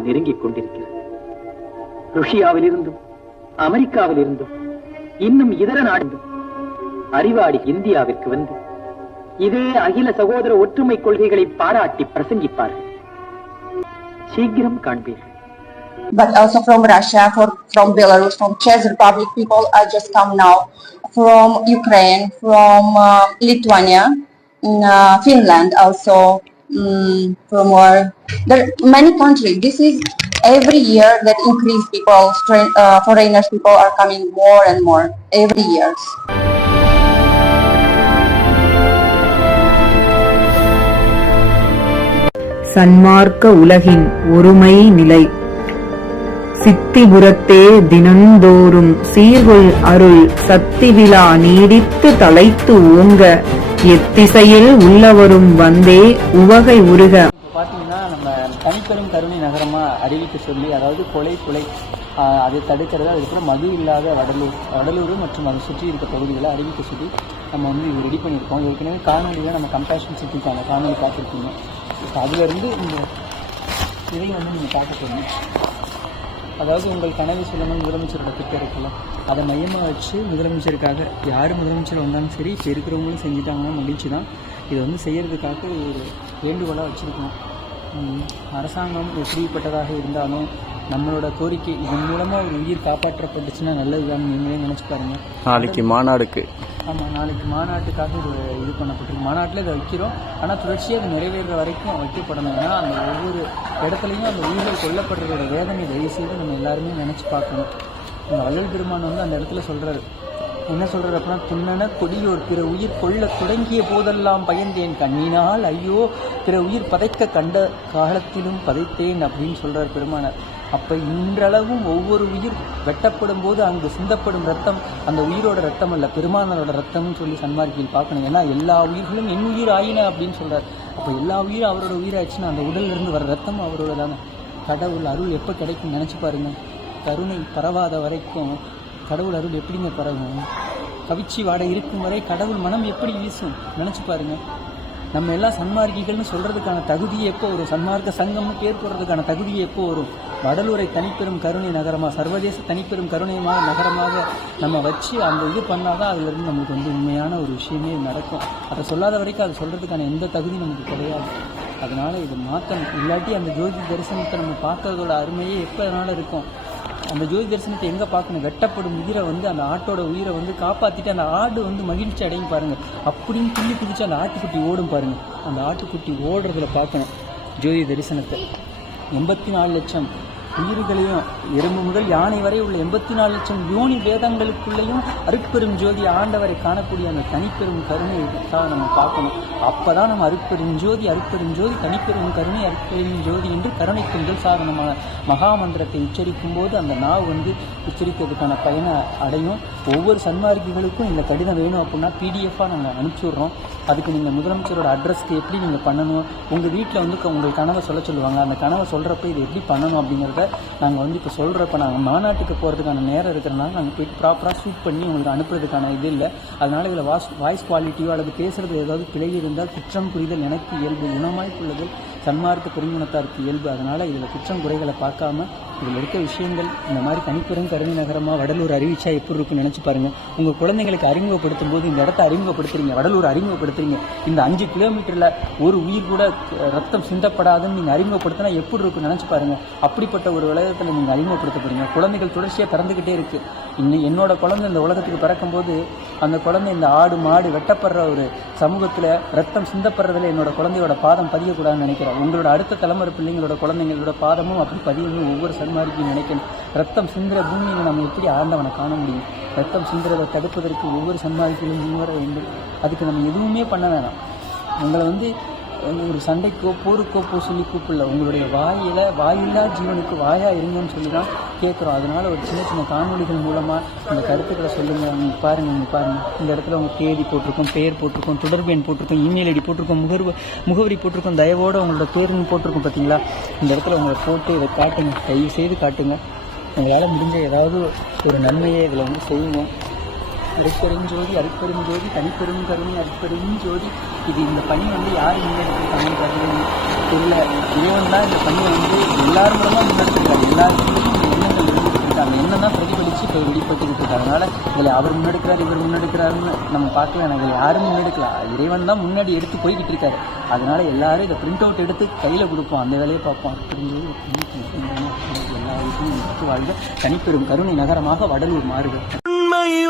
காலம் நெருங்கிக் கொண்டிருக்கிறது ருஷியாவில் இருந்தும் அமெரிக்காவில் இருந்தும் இன்னும் இதர நாடும் அறிவாடி இந்தியாவிற்கு வந்து இதே அகில சகோதர ஒற்றுமை கொள்கைகளை பாராட்டி பிரசங்கிப்பார்கள் சீக்கிரம் காண்பீர்கள் but also from Russia, for, from Belarus, from Czech Republic people are just come now, from Ukraine, from uh, Lithuania, in, uh, Finland also, mm, from where there are many countries. This is every year that increase people, uh, foreigners people are coming more and more every year. சன்மார்க்க உலகின் ஒருமை நிலை சித்திபுரத்தே தினந்தோறும் சீர்கொள் அருள் சக்தி விழா நீடித்து தலைத்து ஓங்க எத்திசையில் உள்ளவரும் வந்தே உவகை உருக. இப்போ பார்த்தீங்கன்னா நம்ம தனிப்பெரும் கருணை நகரமாக அறிவிக்க சொல்லி அதாவது கொலை கொலை அதை தடுக்கிறது அதுக்கப்புறம் மது இல்லாத வடலூர் வடலூர் மற்றும் அதை சுற்றி இருக்க பகுதிகளை அறிவிக்க சொல்லி நம்ம வந்து இது ரெடி பண்ணியிருக்கோம். ஏற்கனவே காணொலியில் நம்ம கம்பேஷன் சிட்டிக்கான காணொலி பார்த்துருக்கீங்க. இப்போ அதுலேருந்து இந்த இதை வந்து நீங்கள் பார்க்க சொல்லணும். அதாவது உங்கள் கனவு சொல்லணும் முதலமைச்சரோட திட்டம் இருக்கலாம் அதை மையமாக வச்சு முதலமைச்சருக்காக யார் முதலமைச்சர் வந்தாலும் சரி இப்போ இருக்கிறவங்களும் செஞ்சுட்டாங்கன்னா மகிழ்ச்சி தான். இதை வந்து செய்யறதுக்காக ஒரு வேண்டுகோளாக வச்சுருக்கோம். அரசாங்கம் எப்படிப்பட்டதாக இருந்தாலும் நம்மளோட கோரிக்கை இதன் மூலமாக ஒரு உயிர் காப்பாற்றப்பட்டுச்சுன்னா நல்லதுதான் நீங்களே நினச்சி பாருங்க. நாளைக்கு மாநாடுக்கு. ஆமாம் நாளைக்கு மாநாட்டுக்காக இது இது பண்ணப்பட்டிருக்கு. மாநாட்டில் இதை வைக்கிறோம். ஆனால் தொடர்ச்சியாக அது நிறைவேறுற வரைக்கும் வைக்கப்படணும். ஏன்னா அந்த ஒவ்வொரு இடத்துலையும் அந்த உயிர்கள் கொல்லப்படுறதோட வேதனை தயவு செய்து நம்ம எல்லாருமே நினச்சி பார்க்கணும். இந்த வள்ளல் பெருமான் வந்து அந்த இடத்துல சொல்கிறாரு என்ன சொல்கிறார் அப்படின்னா துண்ணன கொடியோர் பிற உயிர் கொள்ள தொடங்கிய போதெல்லாம் பயந்தேன் கண்ணினால். ஐயோ பிற உயிர் பதைக்க கண்ட காலத்திலும் பதைத்தேன் அப்படின்னு சொல்கிறார் பெருமானார். அப்போ இன்றளவும் ஒவ்வொரு உயிர் வெட்டப்படும் போது அங்கு சிந்தப்படும் ரத்தம் அந்த உயிரோட ரத்தம் அல்ல பெருமானாரோட ரத்தம்னு சொல்லி சன்மார்க்கியில் பார்க்கணும். ஏன்னா எல்லா உயிர்களும் என் உயிர் ஆயின அப்படின்னு சொல்கிறார் அப்போ எல்லா உயிரும் அவரோட உயிராச்சுன்னா அந்த உடல்லிருந்து வர ரத்தம் அவரோட தானே கடவுள் அருள் எப்போ கிடைக்கும் நினச்சி பாருங்கள் கருணை பரவாத வரைக்கும் கடவுள் அருள் எப்படிங்க பரவும்? கவிச்சி வாடை இருக்கும் வரை கடவுள் மனம் எப்படி வீசும்? நினச்சி பாருங்க. நம்ம எல்லாம் சன்மார்க்கிகள்னு சொல்கிறதுக்கான தகுதியை எப்போ வரும்? சன்மார்க்க சங்கம்னு பேர் போடுறதுக்கான தகுதி எப்போ வரும்? வடலூரை தனிப்பெரும் கருணை நகரமாக சர்வதேச தனிப்பெரும் கருணையமாக நகரமாக நம்ம வச்சு அந்த இது பண்ணாதான் அதுலேருந்து நமக்கு வந்து உண்மையான ஒரு விஷயமே நடக்கும். அதை சொல்லாத வரைக்கும் அதை சொல்கிறதுக்கான எந்த தகுதி நமக்கு கிடையாது. அதனால் இது மாற்றணும் இல்லாட்டி அந்த ஜோதி தரிசனத்தை நம்ம பார்க்கறதோட அருமையே எப்போ அதனால் இருக்கும். அந்த ஜோதி தரிசனத்தை எங்க பார்க்கணும்? வெட்டப்படும் உயிரை வந்து அந்த ஆட்டோட உயிரை வந்து காப்பாத்திட்டு அந்த ஆடு வந்து மகிழ்ச்சி அடையும் பாருங்க. அப்படின்னு துள்ளி குதிச்சு அந்த ஆட்டுக்குட்டி ஓடும் பாருங்க. அந்த ஆட்டுக்குட்டி ஓடுறதுல பார்க்கணும் ஜோதி தரிசனத்தை. எண்பத்தி நாலு லட்சம். உயிர்களையும் எறும்பு முதல் யானை வரை உள்ள எண்பத்தி நாலு லட்சம் யோனி வேதங்களுக்குள்ளேயும் அருட்பெரும் ஜோதி ஆண்டவரை காணக்கூடிய அந்த தனிப்பெரும் கருணையை தான் நம்ம பார்க்கணும். அப்பதான் நம்ம அருட்பெரும் ஜோதி அருட்பெரும் ஜோதி தனிப்பெரும் கருணை அருட்பெரும் ஜோதி என்று கருணை முதல் சாதனமான மகா மந்திரத்தை உச்சரிக்கும் போது அந்த நாவு வந்து உச்சரிக்கிறதுக்கான பயனை அடையும். ஒவ்வொரு சன்மார்க்கிகளுக்கும் இந்த கடிதம் வேணும் அப்படின்னா பிடிஎஃபாக நாங்கள் அனுப்பிச்சி விட்றோம் அதுக்கு நீங்கள் முதலமைச்சரோட அட்ரஸ்க்கு எப்படி நீங்கள் பண்ணணும்? உங்கள் வீட்டில் வந்து க- உங்கள் கனவை சொல்ல சொல்லுவாங்க. அந்த கனவை சொல்கிறப்ப இது எப்படி பண்ணணும் அப்படிங்கிறத நாங்கள் வந்து இப்போ சொல்கிறப்ப நாங்கள் மாநாட்டுக்கு போகிறதுக்கான நேரம் இருக்கிறனால நாங்கள் போய் ப்ராப்பராக ஷூட் பண்ணி உங்களுக்கு அனுப்புறதுக்கான இது இல்லை. அதனால் இதில் வாய்ஸ் வாய்ஸ் குவாலிட்டியோ அல்லது பேசுறது ஏதாவது பிழை இருந்தால் குற்றம் புரிதல் எனக்கு இயல்பு குணமாய்ப்புள்ளது சன்மார்க்க பெருங்குணத்தாருக்கு இயல்பு. அதனால் இதில் குற்றம் குறைகளை பார்க்காம இதில் இருக்க விஷயங்கள் இந்த மாதிரி தனிப்பெரும் கருணை நகரமாக வடலூர் அறிவிச்சா எப்படி இருக்குன்னு நினச்சி பாருங்க. உங்கள் குழந்தைங்களுக்கு அறிமுகப்படுத்தும் போது இந்த இடத்த அறிமுகப்படுத்துறீங்க வடலூர் அறிமுகப்படுத்துறீங்க. இந்த அஞ்சு கிலோமீட்டரில் ஒரு உயிர் கூட ரத்தம் சிந்தப்படாதுன்னு நீங்கள் அறிமுகப்படுத்தினா எப்படி இருக்கும்னு நினச்சி பாருங்க. அப்படிப்பட்ட ஒரு உலகத்தில் நீங்கள் அறிமுகப்படுத்தப்படுங்க குழந்தைகள் தொடர்ச்சியாக பிறந்துக்கிட்டே இருக்குது இன்னும் என்னோட குழந்தை இந்த உலகத்துக்கு பிறக்கும்போது அந்த குழந்தை இந்த ஆடு மாடு வெட்டப்படுற ஒரு சமூகத்தில் ரத்தம் சிந்தப்படுறதுல என்னோட குழந்தையோட பாதம் பதியக்கூடாதுன்னு நினைக்கிறேன். உங்களோட அடுத்த தலைமுறை பிள்ளைங்களோட குழந்தைங்களோட பாதமும் அப்படி பதியணும் ஒவ்வொரு சன்மார்க்கியும் நினைக்கணும். ரத்தம் சிந்துற பூமியில் நம்ம எப்படி ஆண்டவனை காண முடியும்? ரத்தம் சிந்துறதை தடுப்பதற்கு ஒவ்வொரு சன்மார்க்கிலும் முன்வர வேண்டும். அதுக்கு நம்ம எதுவுமே பண்ண வேணாம். உங்களை வந்து ஒரு சண்டைக்கோ போருக்கோ போ சொல்லி கூப்பிடல. உங்களுடைய வாயில் வாயில்லா ஜீவனுக்கு வாயாக இருங்கன்னு சொல்லி தான் கேட்குறோம் அதனால் ஒரு சின்ன சின்ன காணொலிகள் மூலமாக இந்த கருத்துக்களை சொல்லுங்கள் நீங்கள் பாருங்கள் நீங்கள் பாருங்கள் இந்த இடத்துல உங்கள் தேதி போட்டிருக்கோம் பெயர் போட்டிருக்கோம் தொடர்பு எண் போட்டிருக்கோம் இமெயில் ஐடி போட்டிருக்கோம் முகர்வு முகவரி போட்டிருக்கோம் தயவோடு உங்களோட பேருன்னு போட்டிருக்கோம் பார்த்தீங்களா இந்த இடத்துல உங்களை போட்டு இதை காட்டுங்க. தயவு செய்து காட்டுங்க. உங்களால் முடிஞ்ச ஏதாவது ஒரு நன்மையை இதில் வந்து செய்யுங்க. திருப்பெருஞ்சோதி அருட்பெருஞ்சோதி தனிப்பெரும் கருணை அருட்பெரும் ஜோதி. இது இந்த பணி வந்து யார் முன்னெடுத்திருக்காங்கன்னு தெரியல தெரியல. இறைவன் தான் இந்த பணியை வந்து எல்லாருமே மூலமாக முன்னெடுத்திருக்காரு. எல்லாருக்குமே இந்த எண்ணங்கள் இருந்துட்டு என்ன அந்த தான் பிரதிபலிச்சு இப்போ வெளிப்பட்டுக்கிட்டு இருக்காங்க அதனால் இதில் அவர் முன்னெடுக்கிறார் இவர் முன்னெடுக்கிறாருன்னு நம்ம பார்க்கல எனக்கு யாரும் முன்னெடுக்கலாம் இறைவன் தான் முன்னாடி எடுத்து போய்கிட்டு இருக்காரு. அதனால் எல்லாரும் இதை பிரிண்ட் அவுட் எடுத்து கையில் கொடுப்போம். அந்த வேலையை பார்ப்போம். புரிஞ்சது எல்லா விஷயமும் எடுத்து வாழ்க. தனிப்பெரும் கருணை நகரமாக வடலூர் மாறுக.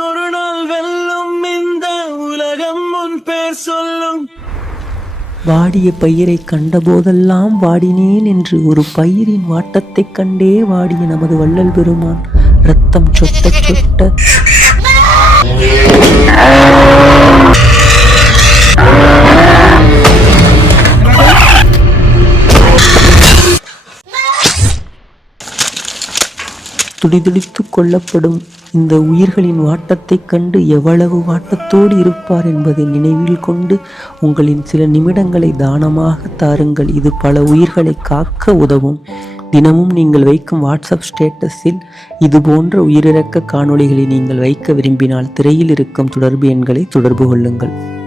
ஒரு வெல்லும் இந்த உலகம் உன் பேர் சொல்லும். வாடிய பயிரை கண்டபோதெல்லாம் வாடினேன் என்று ஒரு பயிரின் வாட்டத்தைக் கண்டே வாடிய நமது வள்ளல் பெருமான் ரத்தம் சொட்ட சொட்ட. துடிதுடித்து கொள்ளப்படும் இந்த உயிர்களின் வாட்டத்தைக் கண்டு எவ்வளவு வாட்டத்தோடு இருப்பார் என்பதை நினைவில் கொண்டு உங்களின் சில நிமிடங்களை தானமாக தாருங்கள். இது பல உயிர்களை காக்க உதவும். தினமும் நீங்கள் வைக்கும் வாட்ஸ்அப் ஸ்டேட்டஸில் இது போன்ற உயிரிழக்க காணொளிகளை நீங்கள் வைக்க விரும்பினால் திரையில் இருக்கும் தொடர்பு எண்களை தொடர்பு கொள்ளுங்கள்.